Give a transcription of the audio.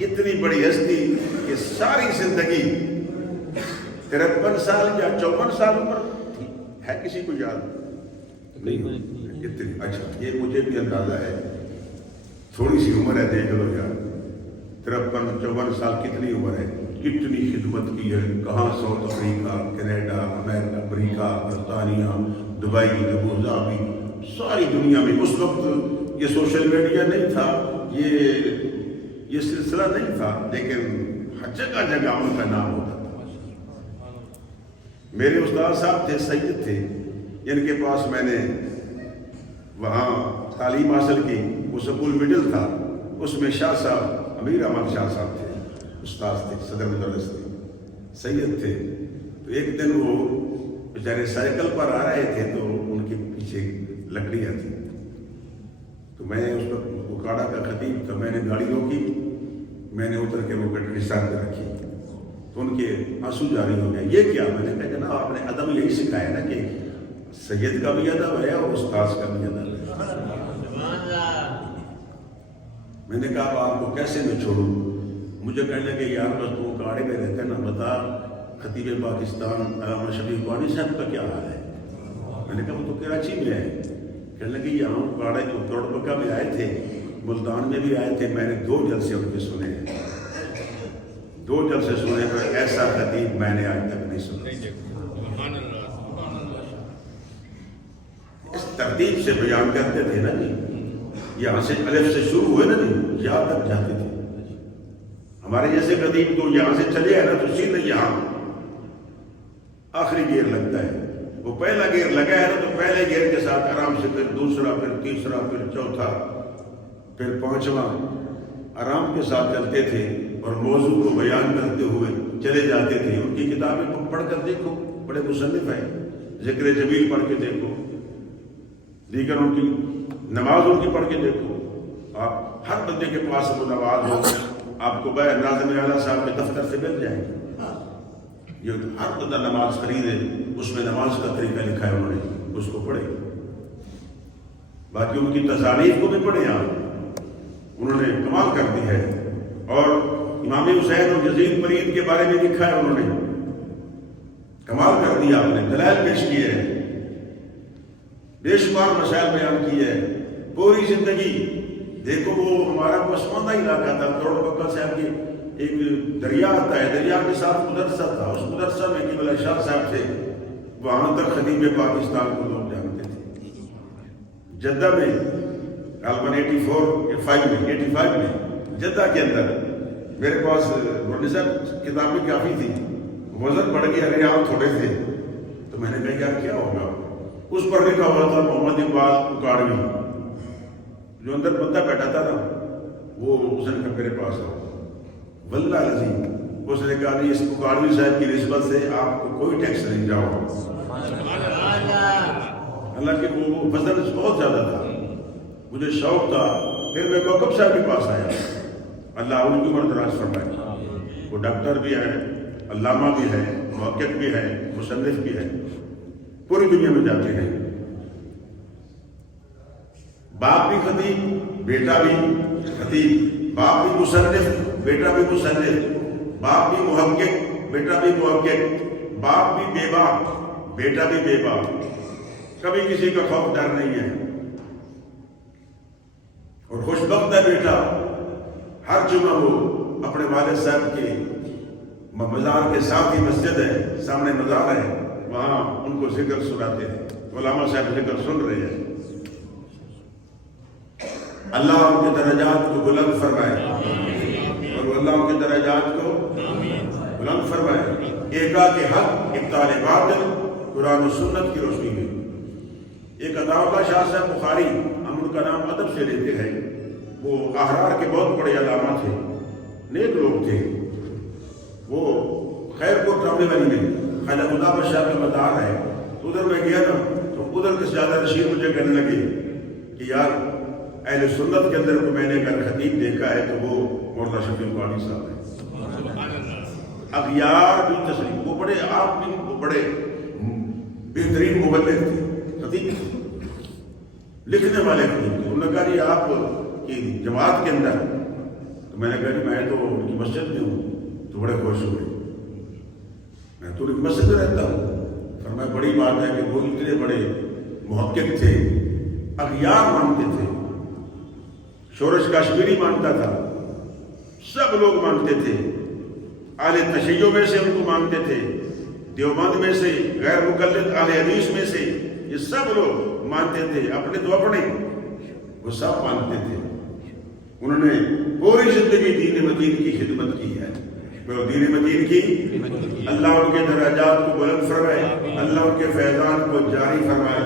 اتنی بڑی ہستی کہ ساری زندگی 53 سال یا 54 سال عمر تھی، ہے کسی کو یاد؟ نہیں اتنی، اچھا یہ مجھے بھی اندازہ ہے، تھوڑی سی عمر ہے، دیکھ لو یار 53-54 سال کتنی عمر ہے، کتنی خدمت کی ہے، کہاں ساؤتھ افریقہ، کینیڈا، امریکہ، برطانیہ، دبئی، ابوظہبی، ساری دنیا میں۔ اس وقت یہ سوشل میڈیا نہیں تھا، یہ سلسلہ نہیں تھا، لیکن جگہ جگہ ان کا نام ہوتا تھا۔ میرے استاد صاحب تھے، سید تھے، جن کے پاس میں نے وہاں تعلیم حاصل کی، وہ سکول مڈل تھا، اس میں شاہ صاحب، امیر احمد شاہ صاحب تھے، استاد تھے، صدر مدرس تھے، سید تھے۔ تو ایک دن وہ بیچارے سائیکل پر آ رہے تھے، تو ان کے پیچھے لکڑیاں تھیں، تو میں اس وقت اکاڑا کا خطیب تھا، میں نے گاڑی روکی، میں نے اتر کے وہ گٹری ساتھ میں رکھی، تو ان کے آنسو جاری ہو گئے۔ یہ کیا؟ میں نے کہا جناب آپ نے ادب یہی سکھایا نا کہ سید کا بھی ادب ہے اور استاذ کا بھی ادب ہے۔ میں نے کہا اب آپ کو کیسے میں چھوڑوں؟ مجھے کہنے لگے یار بس تو اکاڑے میں رہتے نا، بتا خطیب پاکستان علامہ شبیر قانی صاحب کا کیا حال ہے؟ میں نے کہا وہ تو کراچی میں ہے۔ کہنے لگے یہاں اکاڑے جو توڑ پکا میں آئے تھے، ملتان میں بھی آئے تھے، میں نے 2 جلسے ان کے سنے ہیں، 2 جلسے سنے، پر ایسا خطیب میں نے آج تک نہیں سنا۔ اس ترتیب سے بیان کرتے تھے نا جی، یہاں سے الف سے شروع ہوئے نا جی، یہاں تک جاتے تھے۔ ہمارے جیسے خطیب تو یہاں سے چلے آئے نا تو سیدھے یہاں آخری گیئر لگتا ہے، وہ پہلا گیئر لگا ہے نا تو پہلے گیئر کے ساتھ آرام سے پھر دوسرا، پھر تیسرا، پھر چوتھا، پھر 5واں آرام کے ساتھ چلتے تھے، اور موضوع کو بیان کرتے ہوئے چلے جاتے تھے۔ ان کی کتابیں پڑھ کر دیکھو، بڑے مصنف ہیں، ذکر جمیل پڑھ کے دیکھو، دیگر ان کی نماز ان کی پڑھ کے دیکھو، آپ ہر بندے کے پاس وہ نماز ہو، آپ کو بھائی ناظم اعلیٰ صاحب کے دفتر سے مل جائیں گے۔ یہ ہر بندہ نماز خریدے، اس میں نماز کا طریقہ لکھا ہے، انہوں نے اس کو پڑھے، باقی ان کی تصانیف کو بھی پڑھے آپ، انہوں نے کمال کر دی ہے۔ اور امام حسین اور یزید مرید کے بارے میں لکھا ہے، انہوں نے کمال کر دیا، آپ نے دلائل پیش کیے ہیں، بے شمار مسائل بیان کیے ہیں، پوری زندگی۔ دیکھو وہ ہمارا پسماندہ علاقہ تھا، توڑ بکا صاحب کی ایک دریا آتا ہے، دریا کے ساتھ مدرسہ تھا، اس مدرسہ میں قبلہ شاہ صاحب تھے، وہاں تک خطیب پاکستان کو لوگ جانتے تھے۔ جدہ میں غالباً 85 میں جدہ کے اندر میرے پاس مولوی صاحب کتابیں کافی تھی، وزن بڑھ گیا، ریال تھوڑے تھے، تو میں نے کہا یار کیا ہوگا؟ اس پر لکھا ہوا تھا محمد اقبال اکاڑوی، جو اندر بندہ بیٹھا تھا نا، وہ اس نے کہا میرے پاس آؤ، واللہ العظیم اس نے کہا نہیں، اس اکاڑوی صاحب کی نسبت سے آپ کو کوئی ٹیکس نہیں، جاؤ۔ اللہ کہ وہ وزن بہت زیادہ تھا، مجھے شوق تھا، پھر میں کوکب صاحب کے پاس آیا، اللہ ان کی عمر دراز فرمائے، وہ ڈاکٹر بھی ہے، علامہ بھی ہے، محقق بھی ہے، مصنف بھی ہے، پوری دنیا میں جاتے ہیں۔ باپ بھی خطیب، بیٹا بھی خطیب، باپ بھی مصنف، بیٹا بھی مصنف، باپ بھی محقق، بیٹا بھی محقق، باپ بھی بے باپ، بیٹا بھی بے باپ، کبھی کسی کا خوف ڈر نہیں ہے، اور خوش بخت ہے بیٹا، ہر جمعہ وہ اپنے والد صاحب کے مزار کے ساتھ ہی مسجد ہے، سامنے مزار ہے، وہاں ان کو ذکر سناتے ہیں، علامہ صاحب ذکر سن رہے ہیں۔ اللہ ان کے درجات کو بلند فرمائے، اور اللہ ان کے درجات کو بلند فرمائے۔ ایکا کے حق، ابطال باطل، قرآن و سنت کی روشنی میں۔ ایک عطا اللہ شاہ صاحب بخاری، ہم ان کا نام ادب سے لیتے ہیں، وہ احرار کے بہت بڑے علامہ تھے، نیک لوگ تھے۔ وہ خیر کو ٹراوے والی میں خواجہ خدا بادشاہ کا مزار ہے، ادھر میں گیا نا تو ادھر کے زیادہ رشید مجھے کہنے لگے کہ یار اہل سنت کے اندر کو میں نے اگر خطیب دیکھا ہے تو وہ مولانا شفیع قانی صاحب ہے۔ اغیار بھی تسلیم، وہ بڑے آپ بھی وہ بڑے بہترین مبلغ تھے، خطیب لکھنے والے خطیب تھے۔ انہوں نے کہا جی آپ کی جماعت کے اندر، تو تو میں نے کہا کہ میں تو ان کی مسجد میں ہوں. تو بڑے خوش ہوئے. میں تو ان کی مسجد میں رہتا ہوں. فرمایا بڑی بات ہے کہ وہ اتنے بڑے محقق تھے, اغیار مانتے تھے, شورش کاشمیری مانتا تھا, سب لوگ مانتے تھے, اہل تشیع میں سے ان کو مانتے تھے, دیوبند میں سے, غیر مقلد اہل حدیث میں سے, یہ سب لوگ مانتے تھے. اپنے تو اپنے وہ سب مانتے تھے. انہوں نے پوری زندگی دین متین کی خدمت کی ہے. دین متین کی اللہ ان کے درجات کو بلند فرمائے, اللہ ان کے فیضان کو جاری فرمائے.